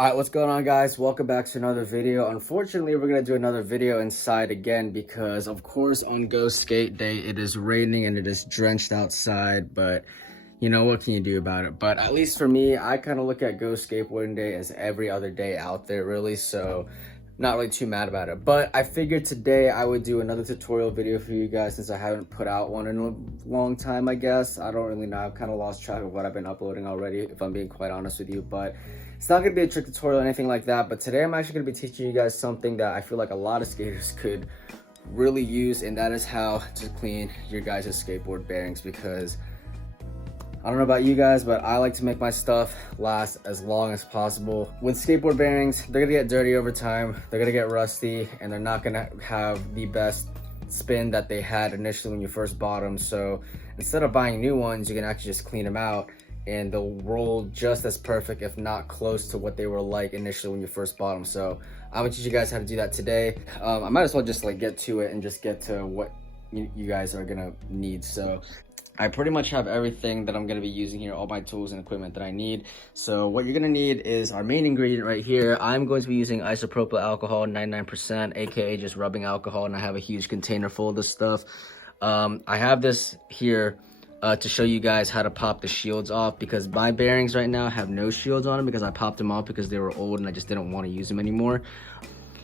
Alright, what's going on, guys? Welcome back to another video. Unfortunately, we're gonna do another video inside again because of course on Ghost skate day it is raining and it is drenched outside, but you know, what can you do about it? But at least for me, I kind of look at Ghost skateboarding day as every other day out there, really, so not really too mad about it. But I figured today I would do another tutorial video for you guys since I haven't put out one in a long time, I guess. I don't really know. I've kind of lost track of what I've been uploading already, if I'm being quite honest with you. But it's not going to be a trick tutorial or anything like that. But today I'm actually going to be teaching you guys something that I feel like a lot of skaters could really use, and that is how to clean your guys' skateboard bearings. Because I don't know about you guys, but I like to make my stuff last as long as possible. With skateboard bearings, they're gonna get dirty over time, they're gonna get rusty, and they're not gonna have the best spin that they had initially when you first bought them. So instead of buying new ones, you can actually just clean them out and they'll roll just as perfect, if not close to what they were like initially when you first bought them. So I'm gonna teach you guys how to do that today. I might as well just like get to it and just get to what you guys are gonna need. So I pretty much have everything that I'm going to be using here, all my tools and equipment that I need. So what you're going to need is our main ingredient right here. I'm going to be using isopropyl alcohol, 99%, aka just rubbing alcohol, and I have a huge container full of this stuff. I have this here to show you guys how to pop the shields off, because my bearings right now have no shields on them because I popped them off because they were old and I just didn't want to use them anymore.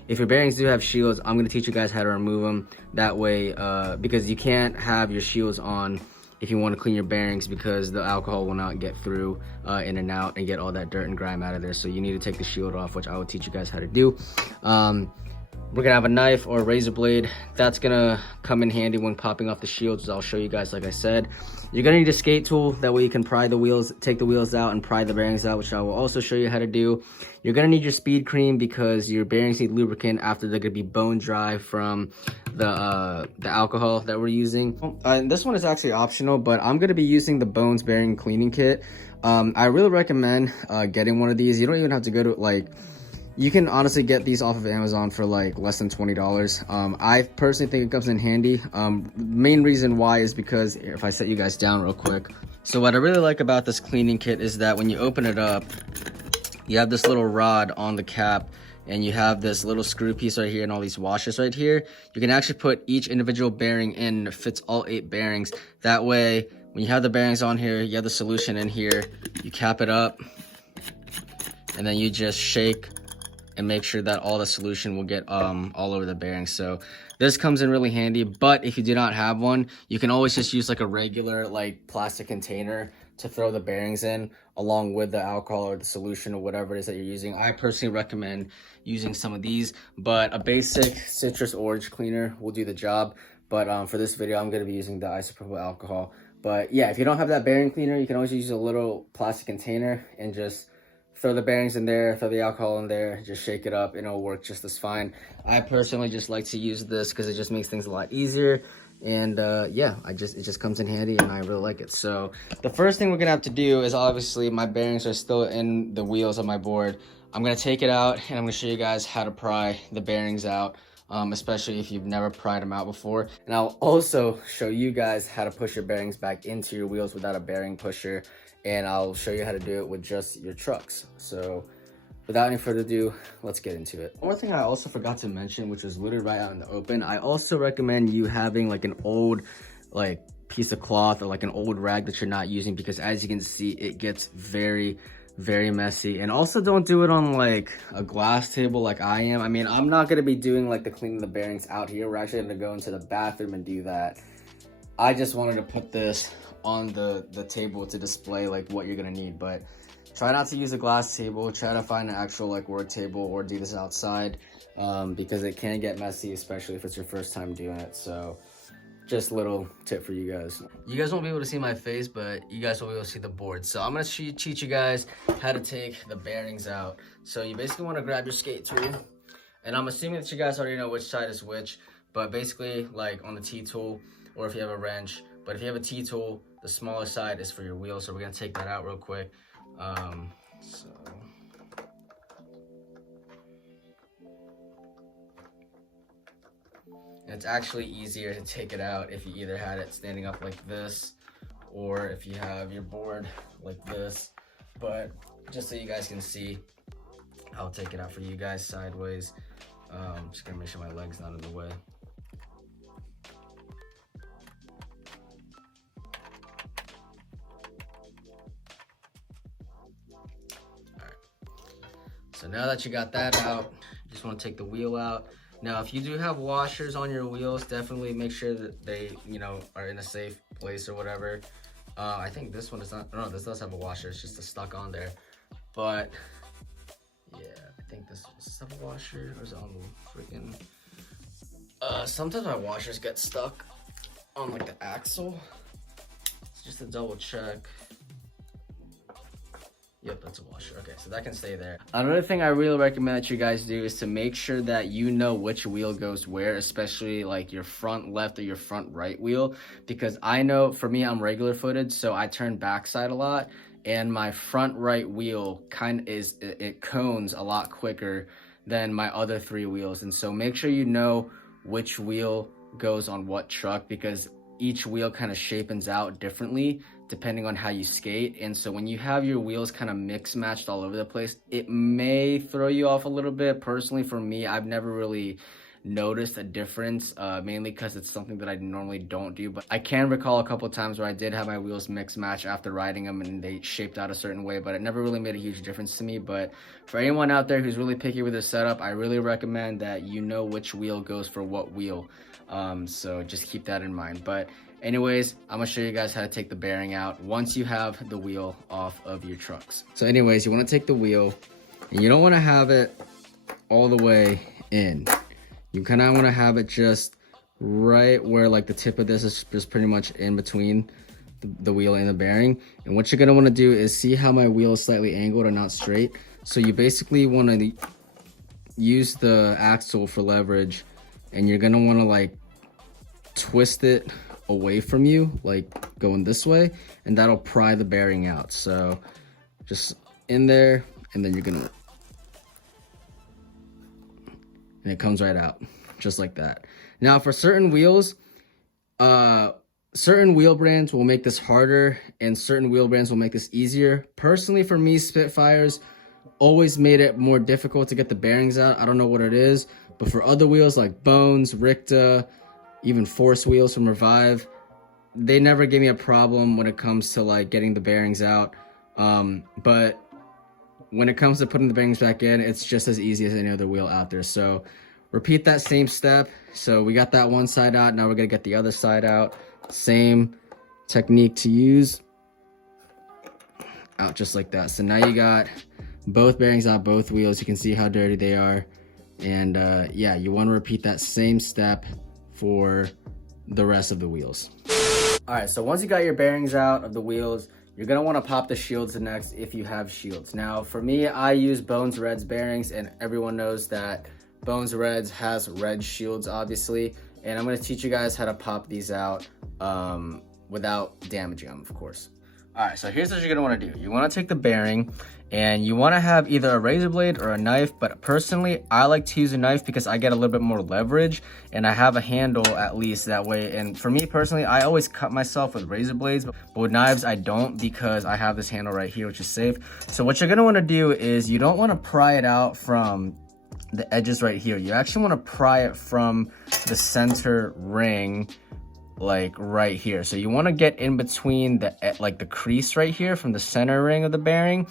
If your bearings do have shields, I'm going to teach you guys how to remove them. That way, because you can't have your shields on if you want to clean your bearings, because the alcohol will not get through in and out and get all that dirt and grime out of there. So you need to take the shield off, which I will teach you guys how to do. We're gonna have a knife or a razor blade. That's gonna come in handy when popping off the shields, as I'll show you guys. Like I said, you're gonna need a skate tool. That way you can pry the wheels, take the wheels out and pry the bearings out, which I will also show you how to do. You're gonna need your speed cream because your bearings need lubricant after they're gonna be bone dry from the alcohol that we're using. This one is actually optional, but I'm gonna be using the Bones bearing cleaning kit. I really recommend getting one of these. You don't even have to go to like, you can honestly get these off of Amazon for like less than $20. I personally think it comes in handy. Main reason why is because if I set you guys down real quick. So what I really like about this cleaning kit is that when you open it up, you have this little rod on the cap and you have this little screw piece right here and all these washers right here. You can actually put each individual bearing in, it fits all 8 bearings. That way, when you have the bearings on here, you have the solution in here, you cap it up and then you just shake and make sure that all the solution will get all over the bearings. So this comes in really handy. But if you do not have one, you can always just use like a regular like plastic container to throw the bearings in along with the alcohol or the solution or whatever it is that you're using. I personally recommend using some of these, but a basic citrus orange cleaner will do the job. But for this video, I'm gonna be using the isopropyl alcohol. But yeah, if you don't have that bearing cleaner, you can always use a little plastic container and just throw the bearings in there, throw the alcohol in there, just shake it up, and it'll work just as fine. I personally just like to use this because it just makes things a lot easier. And yeah, it just comes in handy and I really like it. So the first thing we're gonna have to do is, obviously my bearings are still in the wheels of my board. I'm gonna take it out and I'm gonna show you guys how to pry the bearings out, especially if you've never pried them out before. And I'll also show you guys how to push your bearings back into your wheels without a bearing pusher. And I'll show you how to do it with just your trucks. So without any further ado, let's get into it. One thing I also forgot to mention, which was literally right out in the open, I also recommend you having like an old like piece of cloth or like an old rag that you're not using, because as you can see, it gets very messy. And also don't do it on like a glass table like I am. I mean, I'm not gonna be doing like the cleaning the bearings out here. We're actually gonna go into the bathroom and do that. I just wanted to put this on the table to display like what you're gonna need, but try not to use a glass table. Try to find an actual like work table or do this outside, because it can get messy, especially if it's your first time doing it. So just a little tip for you guys. You guys won't be able to see my face, but you guys will be able to see the board. So I'm gonna teach you guys how to take the bearings out. So you basically want to grab your skate tool, and I'm assuming that you guys already know which side is which, but basically like on the T-tool, or if you have a wrench. But if you have a T-tool, the smaller side is for your wheel. So we're gonna take that out real quick. It's actually easier to take it out if you either had it standing up like this, or if you have your board like this. But just so you guys can see, I'll take it out for you guys sideways. Just gonna make sure my leg's not in the way. So now that you got that out, you just want to take the wheel out. Now, if you do have washers on your wheels, definitely make sure that they, you know, are in a safe place or whatever. I think this one is not, no, this does have a washer. It's just stuck on there. But yeah, I think this does have a washer, or is it on the freaking, sometimes my washers get stuck on like the axle. It's just to double check. Yep, that's a washer. Okay, so that can stay there. Another thing I really recommend that you guys do is to make sure that you know which wheel goes where, especially like your front left or your front right wheel. Because I know, for me, I'm regular footed, so I turn backside a lot. And my front right wheel it cones a lot quicker than my other 3 wheels. And so make sure you know which wheel goes on what truck, because each wheel kind of shapens out differently depending on how you skate. And so when you have your wheels kind of mix matched all over the place, it may throw you off a little bit. Personally, for me, I've never really noticed a difference, mainly because it's something that I normally don't do. But I can recall a couple of times where I did have my wheels mix match after riding them and they shaped out a certain way, but it never really made a huge difference to me. But for anyone out there who's really picky with their setup, I really recommend that you know which wheel goes for what wheel. So just keep that in mind. But anyways, I'm gonna show you guys how to take the bearing out once you have the wheel off of your trucks. So anyways, you want to take the wheel and you don't want to have it all the way in. You kind of want to have it just right where like the tip of this is just pretty much in between the wheel and the bearing. And what you're gonna want to do is see how my wheel is slightly angled or not straight. So you basically want to use the axle for leverage, and you're gonna want to like twist it away from you, like going this way, and that'll pry the bearing out. So just in there, and then you're gonna, and it comes right out just like that. Now for certain wheels, certain wheel brands will make this harder and certain wheel brands will make this easier. Personally, for me, Spitfires always made it more difficult to get the bearings out. I don't know what it is, but for other wheels like Bones, Ricta, even Force wheels from Revive, they never gave me a problem when it comes to like getting the bearings out. But when it comes to putting the bearings back in, it's just as easy as any other wheel out there. So repeat that same step. So we got that one side out. Now we're gonna get the other side out. Same technique to use. Out just like that. So now you got both bearings out, both wheels. You can see how dirty they are. And yeah, you want to repeat that same step for the rest of the wheels. All right, so once you got your bearings out of the wheels, you're gonna want to pop the shields next if you have shields. Now for me, I use Bones Red's bearings, and everyone knows that Bones Reds has red shields obviously, and I'm gonna teach you guys how to pop these out without damaging them, of course. All right, so here's what you're gonna want to do. You want to take the bearing and you want to have either a razor blade or a knife, but personally I like to use a knife because I get a little bit more leverage and I have a handle at least that way. And for me personally, I always cut myself with razor blades, but with knives I don't, because I have this handle right here which is safe. So what you're gonna want to do is you don't want to pry it out from the edges right here. You actually want to pry it from the center ring, like right here. So you want to get in between the crease right here from the center ring of the bearing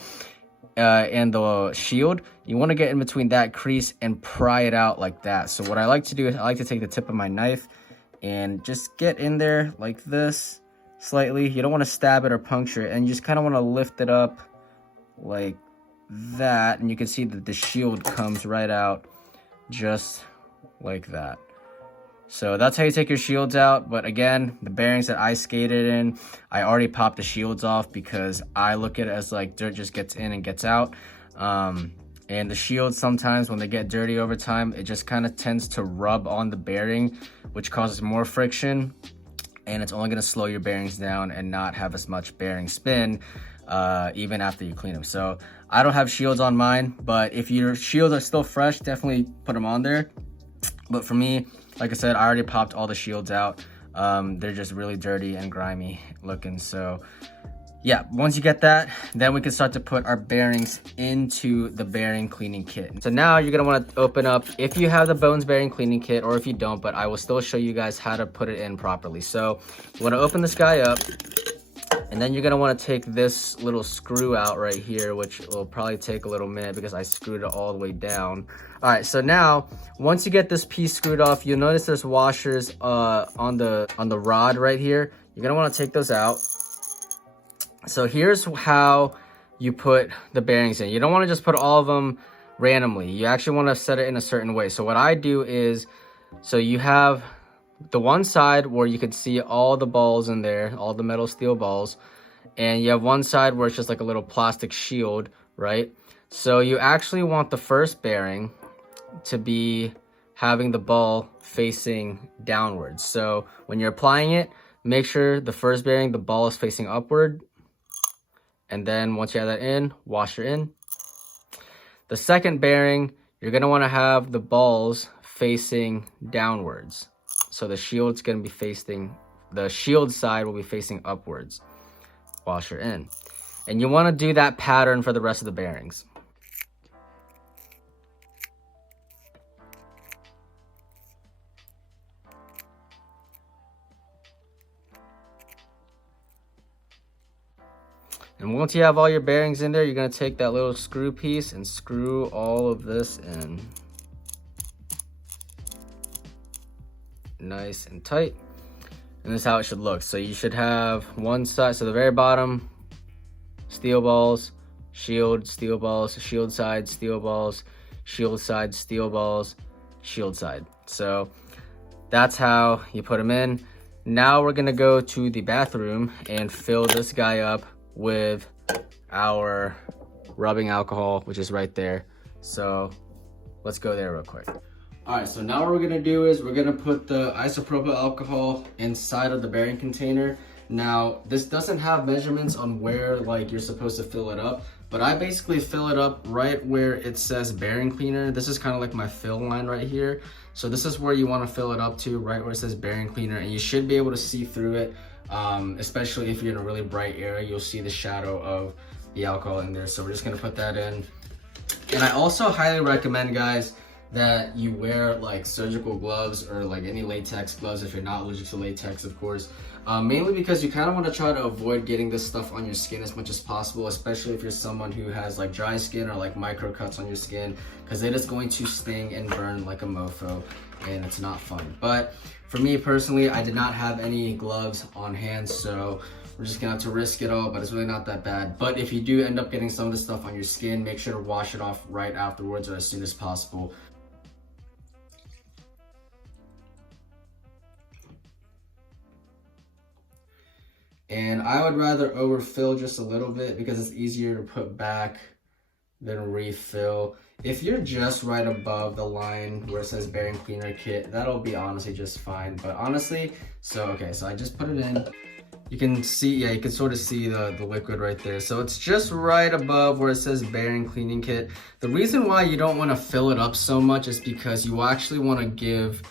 and the shield. You want to get in between that crease and pry it out like that. So what I like to do is I like to take the tip of my knife and just get in there like this slightly. You don't want to stab it or puncture it, and you just kind of want to lift it up like that, and you can see that the shield comes right out just like that. So that's how you take your shields out. But again, the bearings that I skated in, I already popped the shields off because I look at it as like dirt just gets in and gets out. And the shields, sometimes when they get dirty over time, it just kind of tends to rub on the bearing, which causes more friction, and it's only going to slow your bearings down and not have as much bearing spin even after you clean them. So I don't have shields on mine, but if your shields are still fresh, definitely put them on there. But for me, like I said, I already popped all the shields out. They're just really dirty and grimy looking. So yeah, once you get that, then we can start to put our bearings into the bearing cleaning kit. So now you're gonna wanna open up, if you have the Bones bearing cleaning kit, or if you don't, but I will still show you guys how to put it in properly. So you wanna open this guy up, and then you're gonna wanna take this little screw out right here, which will probably take a little minute because I screwed it all the way down. All right, so now, once you get this piece screwed off, you'll notice there's washers on the rod right here. You're gonna wanna take those out. So here's how you put the bearings in. You don't want to just put all of them randomly. You actually want to set it in a certain way. So what I do is, so you have the one side where you can see all the balls in there, all the metal steel balls, and you have one side where it's just like a little plastic shield, right? So you actually want the first bearing to be having the ball facing downwards. So when you're applying it, make sure the first bearing, the ball is facing upward. And then once you have that in, washer in. The second bearing, you're gonna wanna have the balls facing downwards. So the shield's gonna be facing, the shield side will be facing upwards. Washer in. And you wanna do that pattern for the rest of the bearings. And once you have all your bearings in there, you're gonna take that little screw piece and screw all of this in. Nice and tight. And this is how it should look. So you should have one side, so the very bottom, steel balls, shield, steel balls, shield side, steel balls, shield side, steel balls, shield side. So that's how you put them in. Now we're gonna go to the bathroom and fill this guy up with our rubbing alcohol, which is right there. So let's go there real quick. All right, so now what we're gonna do is we're gonna put the isopropyl alcohol inside of the bearing container. Now, this doesn't have measurements on where like you're supposed to fill it up, but I basically fill it up right where it says bearing cleaner. This is kind of like my fill line right here. So this is where you wanna fill it up to, right where it says bearing cleaner, and you should be able to see through it. Especially if you're in a really bright area, you'll see the shadow of the alcohol in there. So we're just gonna put that in. And I also highly recommend, guys, that you wear like surgical gloves or like any latex gloves if you're not allergic to latex, of course. Mainly because you kind of want to try to avoid getting this stuff on your skin as much as possible, especially if you're someone who has like dry skin or like micro cuts on your skin, because it is going to sting and burn like a mofo, and it's not fun. But for me personally, I did not have any gloves on hand, so we're just gonna have to risk it all, but it's really not that bad. But if you do end up getting some of this stuff on your skin, make sure to wash it off right afterwards or as soon as possible. And I would rather overfill just a little bit because it's easier to put back than refill. If you're just right above the line where it says bearing cleaner kit, that'll be honestly just fine. But honestly, so I just put it in. You can see, yeah, you can sort of see the liquid right there. So it's just right above where it says bearing cleaning kit. The reason why you don't want to fill it up so much is because you actually want to give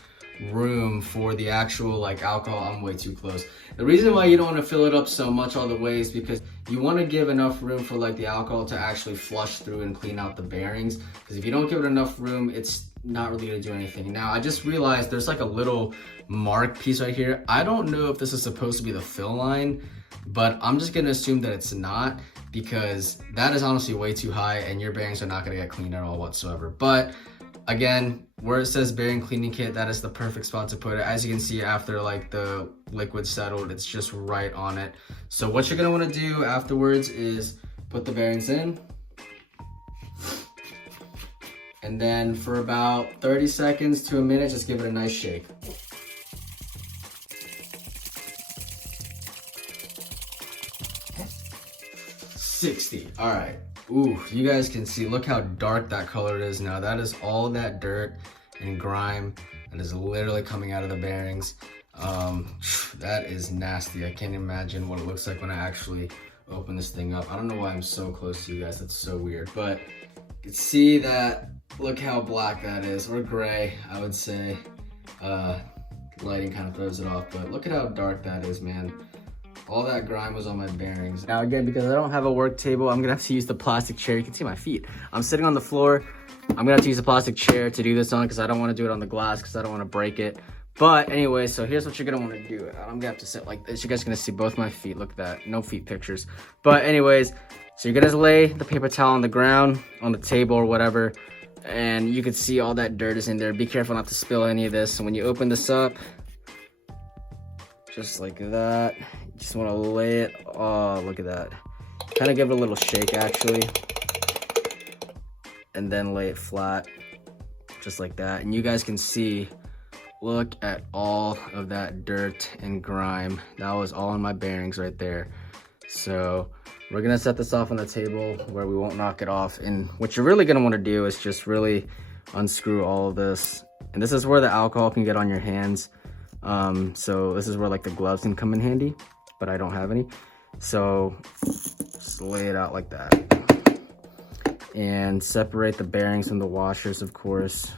room for the actual like alcohol. I'm way too close. The reason why you don't want to fill it up so much all the way is because you want to give enough room for like the alcohol to actually flush through and clean out the bearings, because if you don't give it enough room, it's not really going to do anything. Now I just realized there's like a little mark piece right here. I don't know if this is supposed to be the fill line, but I'm just going to assume that it's not, because that is honestly way too high and your bearings are not going to get cleaned at all whatsoever. But again, where it says bearing cleaning kit, that is the perfect spot to put it. As you can see, after like the liquid settled, it's just right on it. So what you're gonna wanna do afterwards is put the bearings in. And then for about 30 seconds to a minute, just give it a nice shake. $60, all right. Ooh, you guys can see, look how dark that color is now. That is all that dirt and grime that is literally coming out of the bearings. That is nasty. I can't imagine what it looks like when I actually open this thing up. I don't know why I'm so close to you guys. That's so weird. But you can see that, look how black that is, or gray, I would say. Lighting kind of throws it off, but look at how dark that is, man. all that grime was on my bearings. Now again, because I don't have a work table, I'm gonna have to use the plastic chair. You can see my feet. I'm sitting on the floor. I'm gonna have to use a plastic chair to do this on because I don't want to do it on the glass because I don't want to break it. But anyway, so here's what you're gonna want to do. I'm gonna have to sit like this. You guys are gonna see both my feet. Look at that. No feet pictures. But anyways, so you're gonna lay the paper towel on the ground, on the table or whatever, and you can see all that dirt is in there. Be careful not to spill any of this. So when you open this up, just like that, you just want to lay it. Oh, look at that. Kind of give it a little shake actually, and then lay it flat, just like that. And you guys can see, look at all of that dirt and grime. That was all on my bearings right there. So we're gonna set this off on the table where we won't knock it off. And what you're really gonna want to do is just really unscrew all of this. And this is where the alcohol can get on your hands. So this is where like the gloves can come in handy, but I don't have any. So just lay it out like that. And separate the bearings from the washers, of course.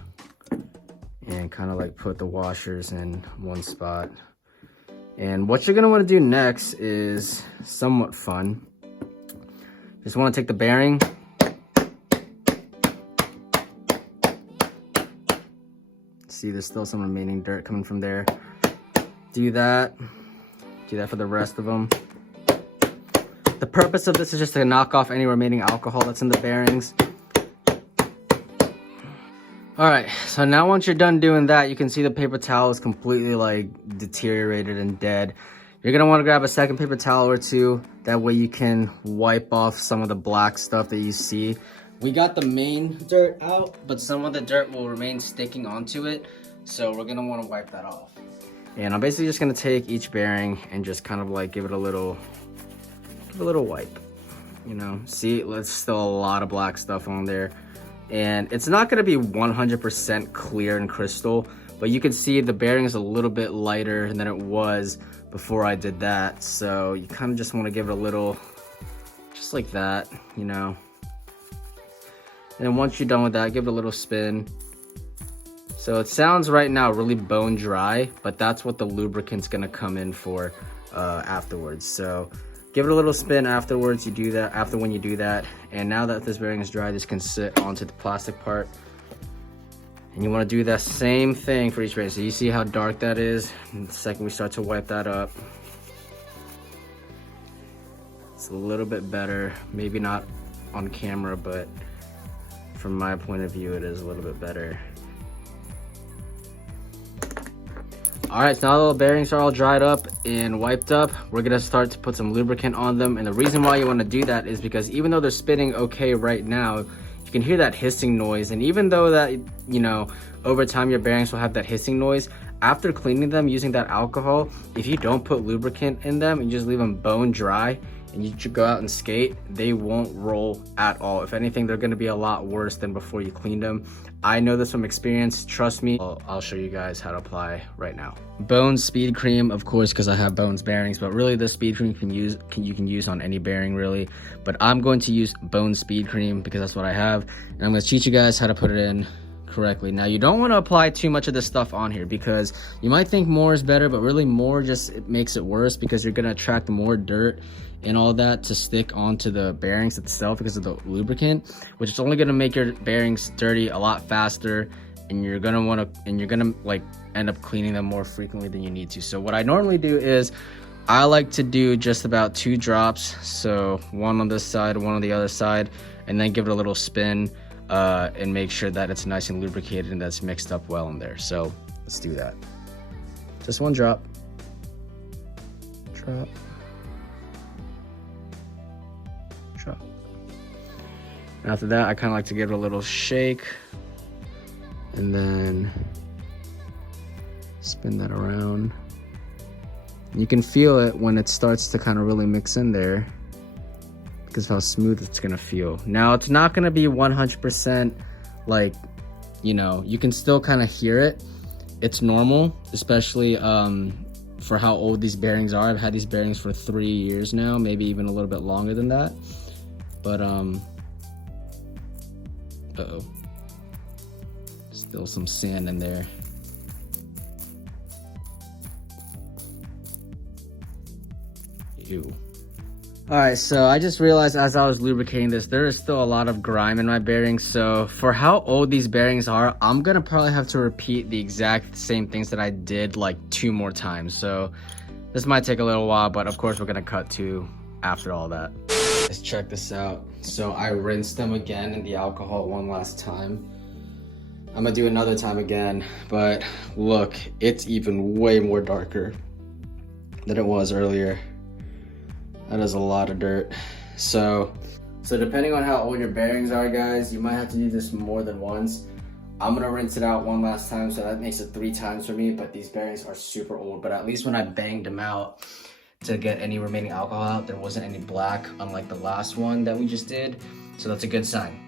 And kind of like put the washers in one spot. And what you're gonna want to do next is somewhat fun. Just want to take the bearing, see there's still some remaining dirt coming from there. Do that for the rest of them. The purpose of this is just to knock off any remaining alcohol that's in the bearings. All right, so now once you're done doing that, you can see the paper towel is completely like deteriorated and dead. You're gonna wanna grab a second paper towel or two. That way you can wipe off some of the black stuff that you see. We got the main dirt out, but some of the dirt will remain sticking onto it. So we're gonna wanna wipe that off. And I'm basically just gonna take each bearing and just kind of like give it a little wipe. You know, see, there's still a lot of black stuff on there. And it's not gonna be 100% clear and crystal, but you can see the bearing is a little bit lighter than it was before I did that. So you kind of just want to give it a little, just like that, you know. And then once you're done with that, give it a little spin. So it sounds right now really bone dry, but that's what the lubricant's gonna come in for afterwards. So give it a little spin afterwards. You do that after when you do that. And now that this bearing is dry, this can sit onto the plastic part. And you want to do that same thing for each bearing. So you see how dark that is? And the second we start to wipe that up, it's a little bit better. Maybe not on camera, but from my point of view, it is a little bit better. All right, so now the bearings are all dried up and wiped up, we're gonna start to put some lubricant on them. And the reason why you wanna do that is because even though they're spinning okay right now, you can hear that hissing noise. And even though that, you know, over time your bearings will have that hissing noise, after cleaning them using that alcohol, if you don't put lubricant in them and just leave them bone dry and you should go out and skate, they won't roll at all. If anything, they're gonna be a lot worse than before you cleaned them. I know this from experience, trust me. I'll show you guys how to apply right now. Bones speed cream, of course, because I have Bones bearings, but really the speed cream you can use on any bearing really. But I'm going to use Bones speed cream because that's what I have. And I'm gonna teach you guys how to put it in correctly. Now you don't want to apply too much of this stuff on here because you might think more is better, but really more just it makes it worse because you're gonna attract more dirt and all that to stick onto the bearings itself because of the lubricant, which is only gonna make your bearings dirty a lot faster, and you're gonna like end up cleaning them more frequently than you need to. So what I normally do is I like to do just about 2 drops, so one on this side, one on the other side, and then give it a little spin and make sure that it's nice and lubricated and that's mixed up well in there. So let's do that. Just 1 drop. Drop. Drop. And after that, I kind of like to give it a little shake and then spin that around. You can feel it when it starts to kind of really mix in there because of how smooth it's gonna feel. Now it's not gonna be 100% like, you know, you can still kind of hear it. It's normal, especially for how old these bearings are. I've had these bearings for 3 years now, maybe even a little bit longer than that. But uh-oh, still some sand in there. Ew. All right, so I just realized as I was lubricating this, there is still a lot of grime in my bearings. So for how old these bearings are, I'm gonna probably have to repeat the exact same things that I did like 2 more times. So this might take a little while, but of course we're gonna cut to after all that. Let's check this out. So I rinsed them again in the alcohol one last time. I'm gonna do another time again, but look, it's even way more darker than it was earlier. That is a lot of dirt. So depending on how old your bearings are, guys, you might have to do this more than once. I'm gonna rinse it out one last time, so that makes it 3 times for me, but these bearings are super old. But at least when I banged them out to get any remaining alcohol out, there wasn't any black, unlike the last one that we just did. So that's a good sign.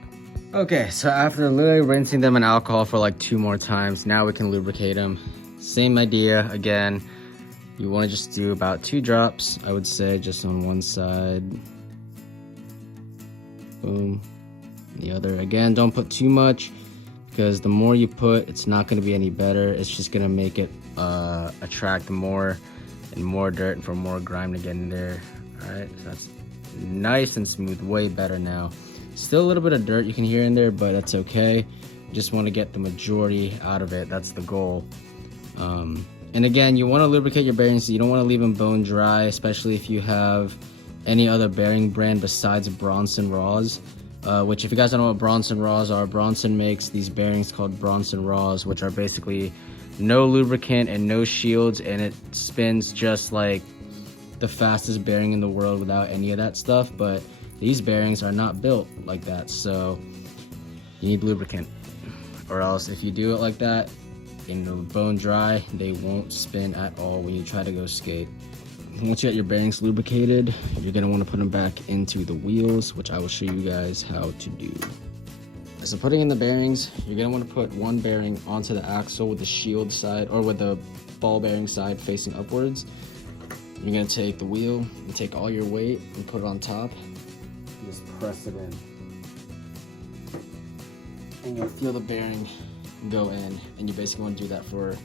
Okay, so after literally rinsing them in alcohol for like 2 more times, now we can lubricate them. Same idea again. You want to just do about 2 drops, I would say, just on one side. Boom. The other. Again, don't put too much, because the more you put, it's not going to be any better. It's just going to make it attract more and more dirt and for more grime to get in there. All right, so that's nice and smooth, way better now. Still a little bit of dirt you can hear in there, but that's okay. You just want to get the majority out of it. That's the goal. And again, you want to lubricate your bearings, so you don't want to leave them bone dry, especially if you have any other bearing brand besides Bronson Raws. Which, if you guys don't know what Bronson Raws are, Bronson makes these bearings called Bronson Raws, which are basically no lubricant and no shields, and it spins just like the fastest bearing in the world without any of that stuff. But these bearings are not built like that, so you need lubricant, or else if you do it like that and they're bone dry, they won't spin at all when you try to go skate. Once you get your bearings lubricated, you're gonna want to put them back into the wheels, which I will show you guys how to do. So putting in the bearings, you're gonna want to put one bearing onto the axle with the shield side, or with the ball bearing side facing upwards. You're gonna take the wheel and take all your weight and put it on top. Just press it in. And you'll feel the bearing go in, and you basically want to do that for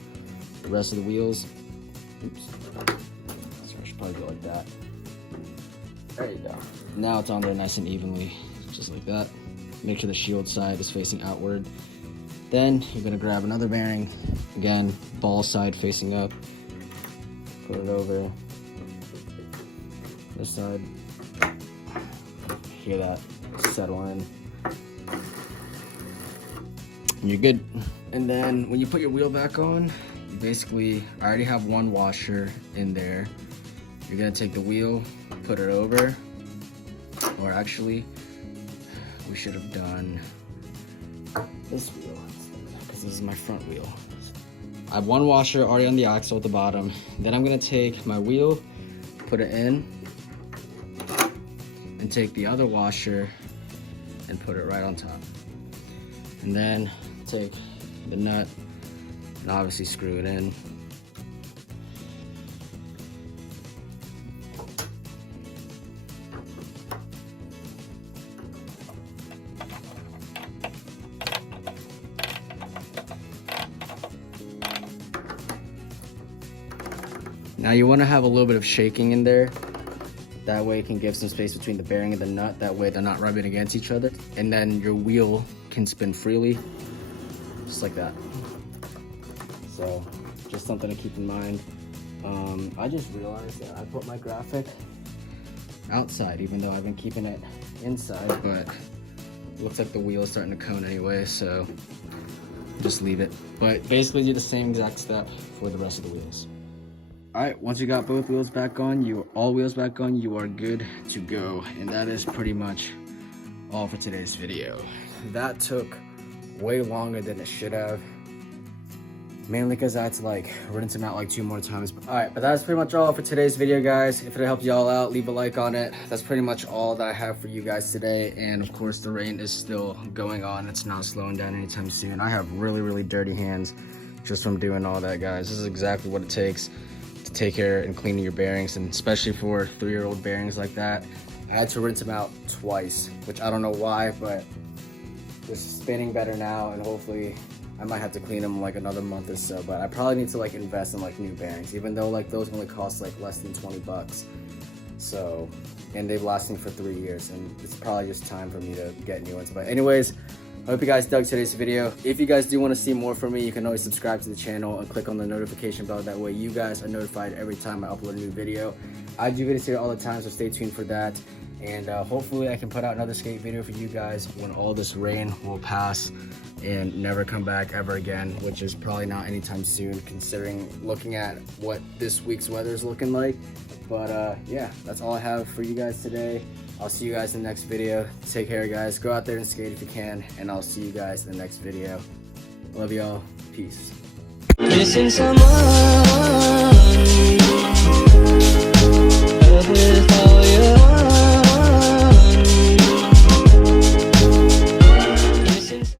the rest of the wheels. Oops. So I should probably go like that. There you go. Now it's on there nice and evenly, just like that. Make sure the shield side is facing outward. Then you're gonna grab another bearing, again, ball side facing up. Put it over this side. Hear that settle in. And you're good. And then when you put your wheel back on, you basically, I already have one washer in there. You're gonna take the wheel, put it over, or actually, we should have done this wheel, because this is my front wheel. I have one washer already on the axle at the bottom. Then I'm gonna take my wheel, put it in, and take the other washer and put it right on top. And then take the nut and obviously screw it in. Now you want to have a little bit of shaking in there. That way it can give some space between the bearing and the nut. That way they're not rubbing against each other. And then your wheel can spin freely, just like that. So just something to keep in mind. I just realized that I put my graphic outside, even though I've been keeping it inside, but it looks like the wheel is starting to cone anyway, so just leave it. But basically do the same exact step for the rest of the wheels. All right, once you got both wheels back on, all wheels back on, you are good to go. And that is pretty much all for today's video. That took way longer than it should have. Mainly because I had to like rinse them out like 2 more times. All right, but that's pretty much all for today's video, guys. If it helped y'all out, leave a like on it. That's pretty much all that I have for you guys today. And of course, the rain is still going on. It's not slowing down anytime soon. I have really, really dirty hands just from doing all that, guys. This is exactly what it takes to take care and cleaning your bearings, and especially for 3-year-old bearings like that. I had to rinse them out twice, which I don't know why, but they're spinning better now, and hopefully I might have to clean them like another month or so. But I probably need to like invest in like new bearings, even though like those only cost like less than 20 bucks. So, and they've lasted for 3 years, and it's probably just time for me to get new ones. But anyways, I hope you guys dug today's video. If you guys do want to see more from me, you can always subscribe to the channel and click on the notification bell. That way you guys are notified every time I upload a new video. I do videos here all the time, so stay tuned for that. And hopefully I can put out another skate video for you guys when all this rain will pass and never come back ever again, which is probably not anytime soon, considering looking at what this week's weather is looking like. But yeah, that's all I have for you guys today. I'll see you guys in the next video. Take care, guys. Go out there and skate if you can, and I'll see you guys in the next video. Love y'all. Peace. Missing someone.